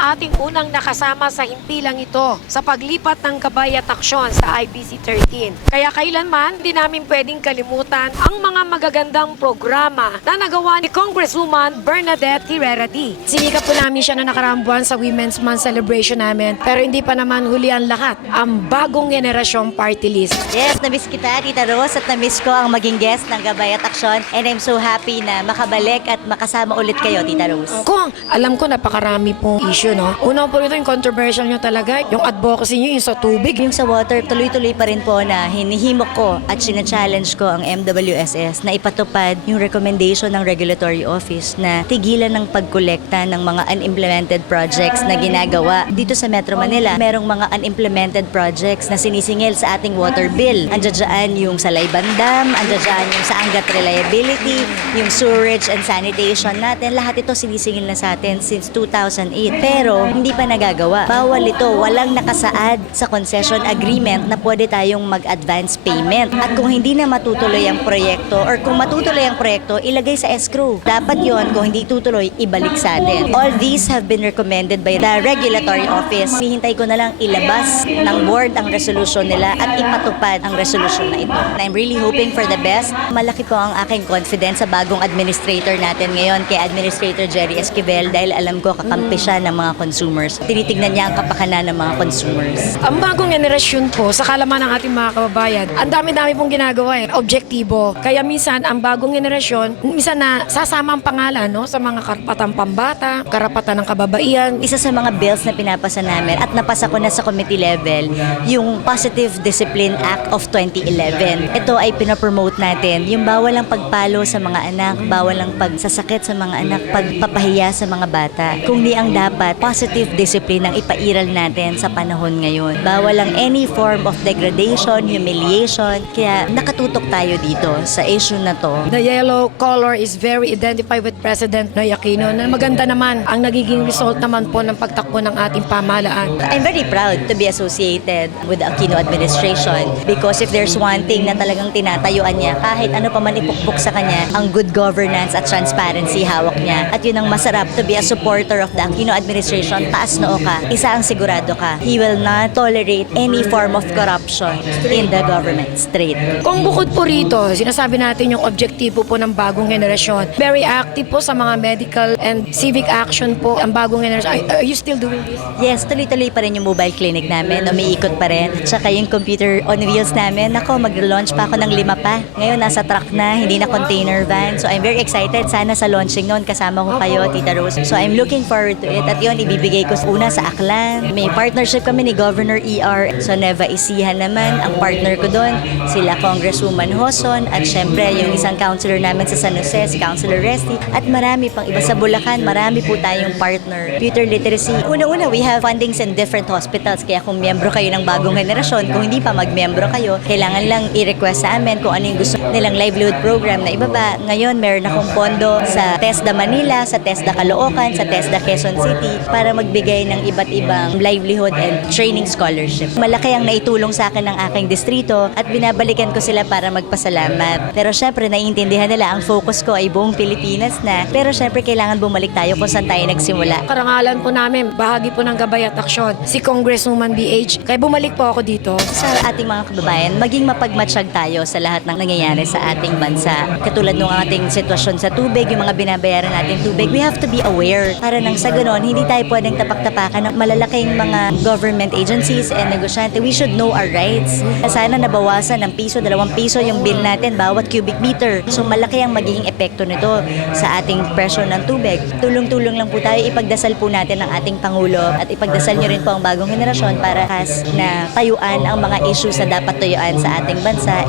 ating unang nakasama sa himpilang ito sa paglipat ng gabay at aksyon sa IBC 13. Kaya kailanman hindi namin pwedeng kalimutan ang mga magagandang programa na nagawa ni Congresswoman Bernadette Herrera-D. Sinikap po namin siya na nakaraang buwan sa Women's Month celebration namin, pero hindi pa naman huli ang lahat, ang bagong generasyong party list. Yes, na-miss kita, Tita Rose, at na-miss ko ang maging guest ng Gabay at Aksyon. And I'm so happy na makabalik at makasama ulit kayo, Tita Rose. Kung alam ko napakarami pong issue, no? Una po rito yung controversial nyo talaga, yung advocacy nyo yung sa tubig. Yung sa water, tuloy-tuloy pa rin po na hinihimok ko at sina-challenge ko ang MWSS na ipatupad yung recommendation ng Regulatory Office na tigilan ng pagkolekta ng mga unimplemented projects na ginagawa. Dito sa Metro Manila, merong mga unimplemented projects na sinisingil sa ating water bill. Andiyan yung sa Layban Dam, andiyan yung sa Angat Reliability, yung sewerage and sanitation natin. Lahat ito sinisingil na sa atin since 2008. Pero hindi pa nagagawa. Bawal ito. Walang nakasaad sa concession agreement na pwede tayong mag-advance payment. At kung hindi na matutuloy ang proyekto or kung matutuloy ang proyekto, ilagay sa escrow. Dapat yon, kung hindi tutuloy, ibalik sa atin. All these have been recommended by the Regulatory Office. Hihintay ko na lang ilabas ng board ang resolution nila at ipatupad ang resolution na ito. I'm really hoping for the best. Malaki po ang aking confidence sa bagong administrator natin ngayon, kay Administrator Jerry Esquivel, dahil alam ko kakampi siya ng mga consumers. Tinitignan niya ang kapakanan ng mga consumers. Ang bagong generasyon po, sa kalaman ng ating mga kababayan, ang dami-dami pong ginagawa objektibo. Kaya minsan, ang bagong generasyon, minsan na sasama ang pangalan no, sa mga karapatang pambata, karapatan ng kababaihan. Isa sa mga bills na pinapasa namin at napasa ko na sa committee level, yung Positive Discipline Act of 2011. Ito ay pinapromote natin, yung bawal ang pagpalo sa mga anak, bawal ang pagsasakit sa mga anak, pagpapahiya sa mga bata. Kung di ang dapat, positive discipline ang ipairal natin sa panahon ngayon. Bawal ang any form of degradation, humiliation. Kaya nakatutok tayo dito sa issue na to. The yellow color is very identified with President Noy Aquino na maganda naman ang nagiging result naman po ng pagtakbo ng ating pamahalaan. I'm very proud to be associated with the Aquino administration because if there's one thing na talagang tinatayuan niya, kahit ano pa man ipukpok sa kanya, ang good governance at transparency hawak niya. At yun ang masarap to be a supporter of the Aquino administration. Taas noo ka, isa ang sigurado ka. He will not tolerate any form of corruption in the government. Straight. Kung bukod po rito, sinasabi natin yung objektibo po ng bagong generasyon. Very active po sa mga medical and civic action po ang bagong generasyon. Are you still doing this? Yes, tuloy-tuloy pa rin yung mobile clinic namin. Umiikot pa rin. Tsaka yung computer on wheels namin. Nako, mag-launch pa ako ng 5 pa. Ngayon, nasa truck na, hindi na container van. So, I'm very excited. Sana sa launching noon, kasama ko kayo, Tita Rose. So, I'm looking forward to it. At yun, ibibigay ko una sa Aklan. May partnership kami ni Governor ER. So, Nueva Ecija naman. Ang partner ko doon, sila Congresswoman Hoson. At syempre, yung isang councilor namin sa San Jose, si Councilor Resti. At marami pang iba sa Bulacan. Marami po tayong partner. Computer literacy. Una-una, we have fundings in different hospitals. Kaya kung miyembro kayo ng bagong generasyon, kung hindi pa mag-miyembro kayo, kailangan lang i-request sa amin kung ano yung gusto nilang livelihood program na ibaba. Ngayon, meron akong pondo sa TESDA Manila, sa TESDA Caloocan, sa TESDA Quezon City para magbigay ng iba't ibang livelihood and training scholarship. Malaki ang naitulong sa akin ng aking distrito at binabalikan ko sila para magpasalamat. Pero syempre, naiintindihan nila ang focus ko ay buong Pilipinas na. Pero syempre, kailangan bumalik tayo kung saan tayo nagsimula. Karangalan po namin, bahagi po ng Gabay at Aksyon, si Congresswoman BH. Kaya bumalik po ako dito. Sa ating mga kababayan, maging mapagmatsyag tayo sa lahat ng nangyayari sa ating bansa. Katulad ng ating sitwasyon sa tubig, yung mga binabayaran natin tubig, we have to be aware para nang sa ganon, hindi tayo pwedeng tapak-tapakan ng malalaking mga government agencies and negosyante. We should know our rights. Sana nabawasan ng piso, 2 piso yung bill natin bawat cubic meter. So malaki ang magiging epekto nito sa ating presyo ng tubig. Tulong-tulong lang po tayo, ipagdasal po natin ang ating Pangulo at ipagdasal nyo rin po ang bagong henerasyon para na tayuan ang mga issues na dapat tuyuan sa ating bansa.